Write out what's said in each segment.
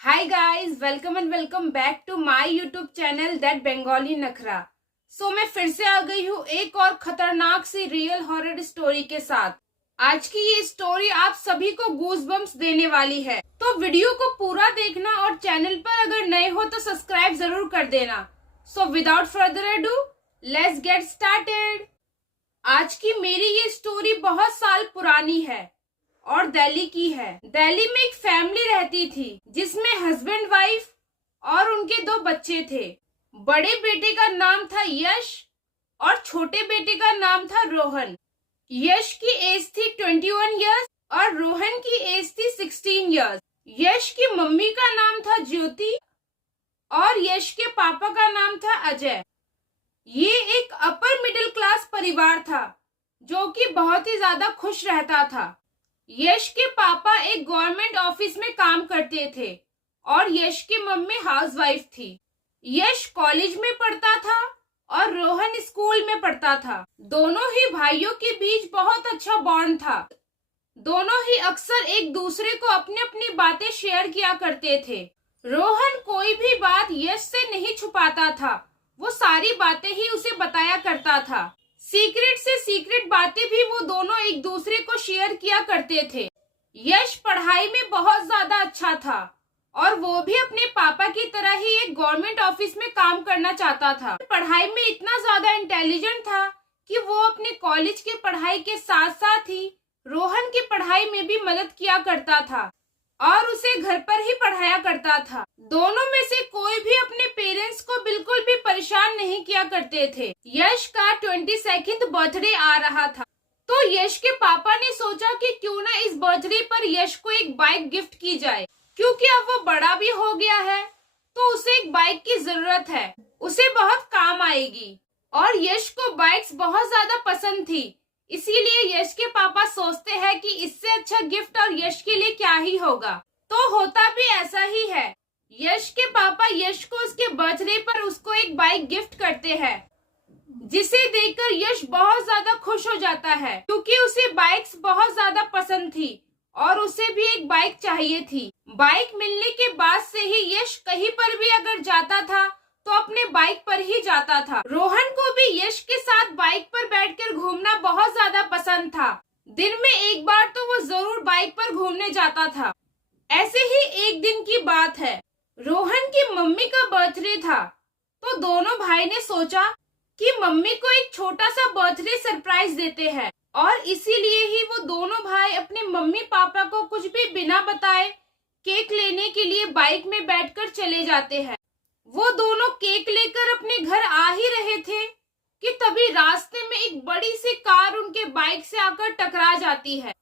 Hi guys, welcome and welcome back to my YouTube channel That Bengali Nakhra। मैं फिर से आ गई हूँ एक और खतरनाक सी रियल हॉरर स्टोरी के साथ। आज की ये स्टोरी आप सभी को गूज़बम्प्स देने वाली है, तो वीडियो को पूरा देखना और चैनल पर अगर नए हो तो सब्सक्राइब जरूर कर देना। Without further ado, let's get started. आज की मेरी ये स्टोरी बहुत साल पुरानी है और दिल्ली की है। दिल्ली में एक फैमिली रहती थी जिसमें हस्बैंड वाइफ और उनके 2 बच्चे थे। बड़े बेटे का नाम था यश और छोटे बेटे का नाम था रोहन। यश की एज थी 21 इयर्स और रोहन की एज थी 16 इयर्स। यश की मम्मी का नाम था ज्योति और यश के पापा का नाम था अजय। ये एक अपर मिडिल क्लास परिवार था जो कि बहुत ही ज्यादा खुश रहता था। यश के पापा एक गवर्नमेंट ऑफिस में काम करते थे और यश की मम्मी हाउसवाइफ थी। यश कॉलेज में पढ़ता था और रोहन स्कूल में पढ़ता था। दोनों ही भाइयों के बीच बहुत अच्छा बॉन्ड था। दोनों ही अक्सर एक दूसरे को अपनी अपनी बातें शेयर किया करते थे। रोहन कोई भी बात यश से नहीं छुपाता था, वो सारी बातें ही उसे बताया करता था। सीक्रेट से सीक्रेट बातें भी वो दोनों एक दूसरे को शेयर किया करते थे। यश पढ़ाई में बहुत ज्यादा अच्छा था और वो भी अपने पापा की तरह ही एक गवर्नमेंट ऑफिस में काम करना चाहता था। पढ़ाई में इतना ज्यादा इंटेलिजेंट था कि वो अपने कॉलेज के पढ़ाई के साथ साथ ही रोहन की पढ़ाई में भी मदद किया करता था और उसे घर पर ही पढ़ाया करता था। दोनों में से कोई भी अपने पेरेंट्स को बिल्कुल भी परेशान नहीं किया करते थे। यश का 22nd बर्थडे आ रहा था, तो यश के पापा ने सोचा कि क्यों ना इस बर्थडे पर यश को एक बाइक गिफ्ट की जाए, क्योंकि अब वो बड़ा भी हो गया है तो उसे एक बाइक की जरूरत है, उसे बहुत काम आएगी। और यश को बाइक्स बहुत ज्यादा पसंद थी, इसीलिए यश के पापा सोचते हैं कि इससे अच्छा गिफ्ट और यश के लिए क्या ही होगा। तो होता भी ऐसा ही है। यश के पापा यश को उसके बर्थडे पर उसको एक बाइक गिफ्ट करते हैं, जिसे देखकर यश बहुत ज्यादा खुश हो जाता है, क्योंकि उसे बाइक्स बहुत ज्यादा पसंद थी और उसे भी एक बाइक चाहिए थी। बाइक मिलने के बाद से ही यश कहीं पर भी अगर जाता था तो अपने बाइक पर ही जाता था। रोहन को भी यश के साथ बाइक पर बैठकर घूमना बहुत ज्यादा पसंद था। दिन में एक बार तो वो जरूर बाइक पर घूमने जाता था। ऐसे ही एक दिन की बात है, रोहन की मम्मी का बर्थडे था, तो दोनों भाई ने सोचा कि मम्मी को एक छोटा सा बर्थडे सरप्राइज देते हैं और इसीलिए ही वो दोनों भाई अपने मम्मी पापा को कुछ भी बिना बताए केक लेने के लिए बाइक में बैठकर चले जाते हैं। वो दोनों केक लेकर अपने घर आ ही रहे थे कि तभी रास्ते में एक बड़ी सी कार उनके बाइक से आकर टकरा जाती है,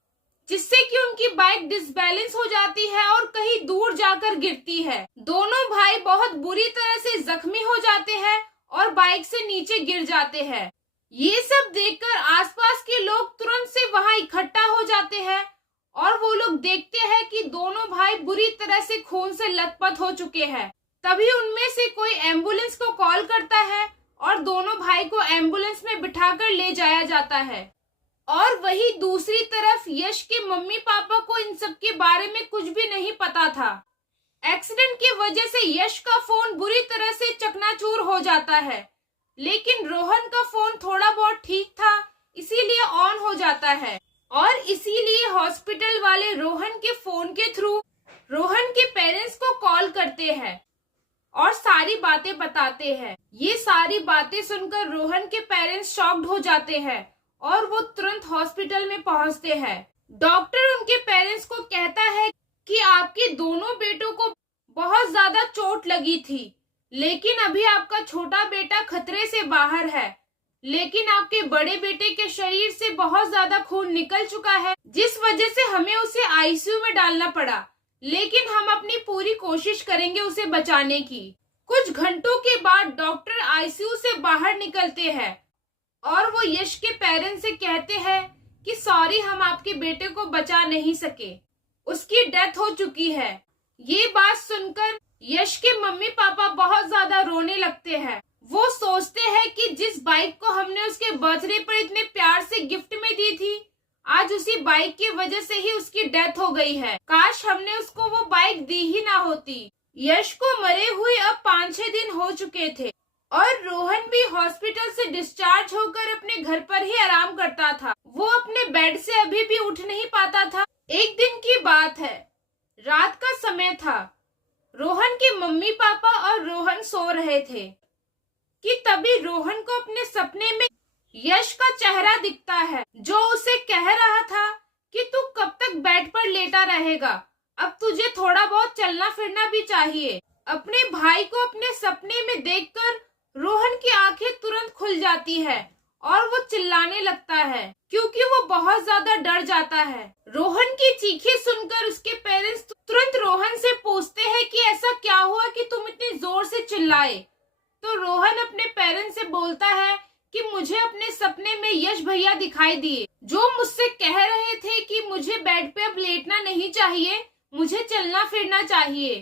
जिससे कि उनकी बाइक डिसबैलेंस हो जाती है और कहीं दूर जाकर गिरती है। दोनों भाई बहुत बुरी तरह से जख्मी हो जाते हैं और बाइक से नीचे गिर जाते हैं। ये सब देखकर आसपास के लोग तुरंत से वहां इकट्ठा हो जाते हैं और वो लोग देखते हैं कि दोनों भाई बुरी तरह से खून से लथपथ हो चुके हैं। तभी उनमें से कोई एम्बुलेंस को कॉल करता है और दोनों भाई को एम्बुलेंस में बिठाकर ले जाया जाता है। और वही दूसरी तरफ यश के मम्मी पापा को इन सब के बारे में कुछ भी नहीं पता था। एक्सीडेंट की वजह से यश का फोन बुरी तरह से चकनाचूर हो जाता है, लेकिन रोहन का फोन थोड़ा बहुत ठीक था, इसीलिए ऑन हो जाता है और इसीलिए हॉस्पिटल वाले रोहन के फोन के थ्रू रोहन के पेरेंट्स को कॉल करते हैं और सारी बातें बताते हैं। ये सारी बातें सुनकर रोहन के पेरेंट्स शॉक्ड हो जाते हैं और वो तुरंत हॉस्पिटल में पहुंचते हैं। डॉक्टर उनके पेरेंट्स को कहता है कि आपके दोनों बेटों को बहुत ज्यादा चोट लगी थी, लेकिन अभी आपका छोटा बेटा खतरे से बाहर है, लेकिन आपके बड़े बेटे के शरीर से बहुत ज्यादा खून निकल चुका है, जिस वजह से हमें उसे आईसीयू में डालना पड़ा, लेकिन हम अपनी पूरी कोशिश करेंगे उसे बचाने की। कुछ घंटों के बाद डॉक्टर आईसीयू से बाहर निकलते हैं और वो यश के पेरेंट्स से कहते हैं कि सॉरी, हम आपके बेटे को बचा नहीं सके, उसकी डेथ हो चुकी है। ये बात सुनकर यश के मम्मी पापा बहुत ज्यादा रोने लगते हैं। वो सोचते हैं कि जिस बाइक को हमने उसके बर्थडे पर इतने प्यार से गिफ्ट में दी थी, आज उसी बाइक की वजह से ही उसकी डेथ हो गई है। काश हमने उसको वो बाइक दी ही ना होती। यश को मरे हुए अब 5-6 दिन हो चुके थे और रोहन भी हॉस्पिटल से डिस्चार्ज होकर अपने घर पर ही आराम करता था। वो अपने बेड से अभी भी उठ नहीं पाता था। एक दिन की बात है, रात का समय था। रोहन के मम्मी पापा और रोहन सो रहे थे कि तभी रोहन को अपने सपने में यश का चेहरा दिखता है, जो उसे कह रहा था कि तू कब तक बेड पर लेटा रहेगा, अब तुझे थोड़ा बहुत चलना फिरना भी चाहिए। अपने भाई को अपने सपने में देखकर रोहन की आंखें तुरंत खुल जाती है और वो चिल्लाने लगता है क्योंकि वो बहुत ज्यादा डर जाता है। रोहन की चीखें सुनकर उसके पेरेंट्स तुरंत रोहन से पूछते हैं कि ऐसा क्या हुआ कि तुम इतने जोर से चिल्लाए। तो रोहन अपने पेरेंट्स से बोलता है कि मुझे अपने सपने में यश भैया दिखाई दिए, जो मुझसे कह रहे थे कि मुझे बेड पे अब लेटना नहीं चाहिए, मुझे चलना फिरना चाहिए।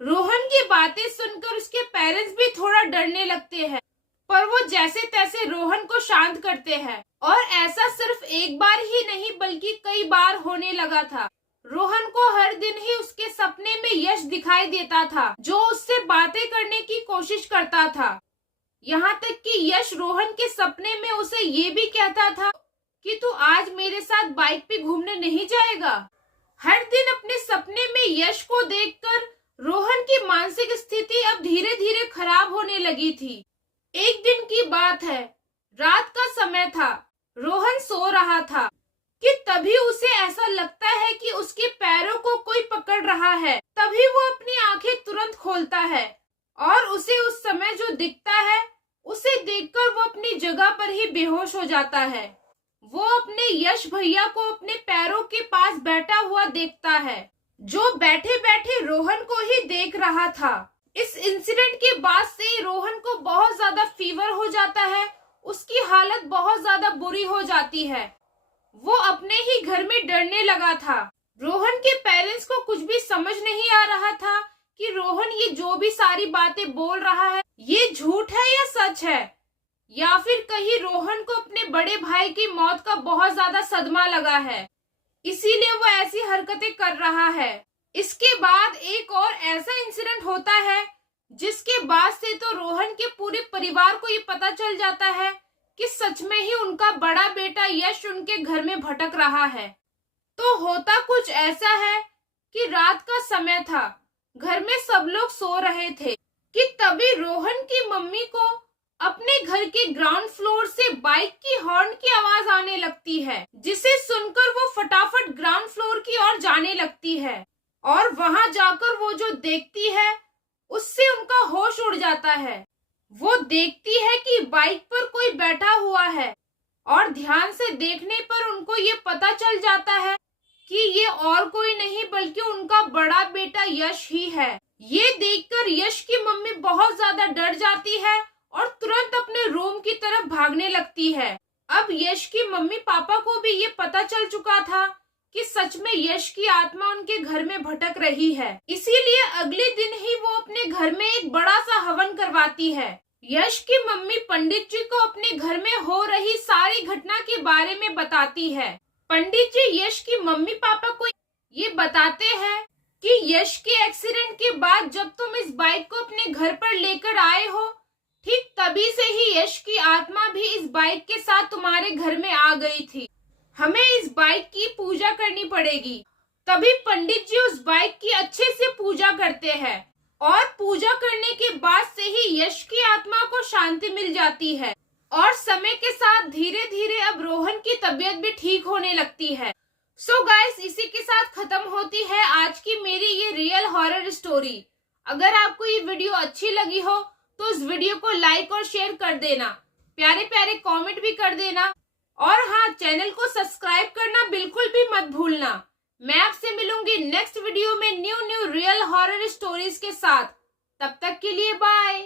रोहन की बातें सुनकर उसके पेरेंट्स भी थोड़ा डरने लगते हैं, पर वो जैसे तैसे रोहन को शांत करते हैं। और ऐसा सिर्फ एक बार ही नहीं बल्कि कई बार होने लगा था। रोहन को हर दिन ही उसके सपने में यश दिखाई देता था, जो उससे बातें करने की कोशिश करता था। यहाँ तक कि यश रोहन के सपने में उसे ये भी कहता था कि तू आज मेरे साथ बाइक पे घूमने नहीं जाएगा। हर दिन अपने सपने में यश को देखकर रोहन की मानसिक स्थिति अब धीरे धीरे खराब होने लगी थी। एक दिन की बात है, रात का समय था। रोहन सो रहा था कि तभी उसे ऐसा लगता है कि उसके पैरों को कोई पकड़ रहा है। तभी वो अपनी आंखें तुरंत खोलता है और उसे उस समय जो दिखता है उसे देखकर वो अपनी जगह पर ही बेहोश हो जाता है। वो अपने यश भैया को अपने पैरों के पास बैठा हुआ देखता है, जो बैठे बैठे रोहन को ही देख रहा था। इस इंसिडेंट के बाद से रोहन को बहुत ज्यादा फीवर हो जाता है, उसकी हालत बहुत ज्यादा बुरी हो जाती है। वो अपने ही घर में डरने लगा था। रोहन के पेरेंट्स को कुछ भी समझ नहीं आ रहा था कि रोहन ये जो भी सारी बातें बोल रहा है ये झूठ है या सच है, या फिर कहीं रोहन को अपने बड़े भाई की मौत का बहुत ज्यादा सदमा लगा है, इसीलिए वो ऐसी हरकतें कर रहा है। इसके बाद एक और ऐसा इंसिडेंट होता है जिसके बाद से तो रोहन के पूरे परिवार को ये पता चल जाता है कि सच में ही उनका बड़ा बेटा यश उनके घर में भटक रहा है। तो होता कुछ ऐसा है कि रात का समय था, घर में सब लोग सो रहे थे कि तभी रोहन की मम्मी को अपने घर के ग्राउंड फ्लोर से बाइक की हॉर्न की आवाज आने लगती है, जिसे सुनकर वो फटाफट ग्राउंड फ्लोर की ओर जाने लगती है। और वहां जाकर वो जो देखती है उससे उनका होश उड़ जाता है। वो देखती है कि बाइक पर कोई बैठा हुआ है और ध्यान से देखने पर उनको ये पता चल जाता है कि ये और कोई नहीं बल्कि उनका बड़ा बेटा यश ही है। ये देखकर यश की मम्मी बहुत ज्यादा डर जाती है और तुरंत अपने रूम की तरफ भागने लगती है। अब यश की मम्मी पापा को भी ये पता चल चुका था कि सच में यश की आत्मा उनके घर में भटक रही है, इसीलिए अगले दिन ही वो अपने घर में एक बड़ा सा हवन करवाती है। यश की मम्मी पंडित जी को अपने घर में हो रही सारी घटना के बारे में बताती है। पंडित जी यश की मम्मी पापा को ये बताते हैं कि यश के एक्सीडेंट के बाद जब तुम इस बाइक को अपने घर पर लेकर आए हो, ठीक तभी से ही यश की आत्मा भी इस बाइक के साथ तुम्हारे घर में आ गई थी। हमें इस बाइक की पूजा करनी पड़ेगी। तभी पंडित जी उस बाइक की अच्छे से पूजा करते हैं और पूजा करने के बाद से ही यश की आत्मा को शांति मिल जाती है और समय के साथ धीरे धीरे अब रोहन की तबीयत भी ठीक होने लगती है। सो गाइस, इसी के साथ खत्म होती है आज की मेरी ये रियल हॉरर स्टोरी। अगर आपको ये वीडियो अच्छी लगी हो तो इस वीडियो को लाइक और शेयर कर देना, प्यारे प्यारे कमेंट भी कर देना और हाँ, चैनल को सब्सक्राइब करना बिल्कुल भी मत भूलना। मैं आपसे मिलूंगी नेक्स्ट वीडियो में न्यू रियल हॉरर स्टोरीज के साथ। तब तक के लिए बाय।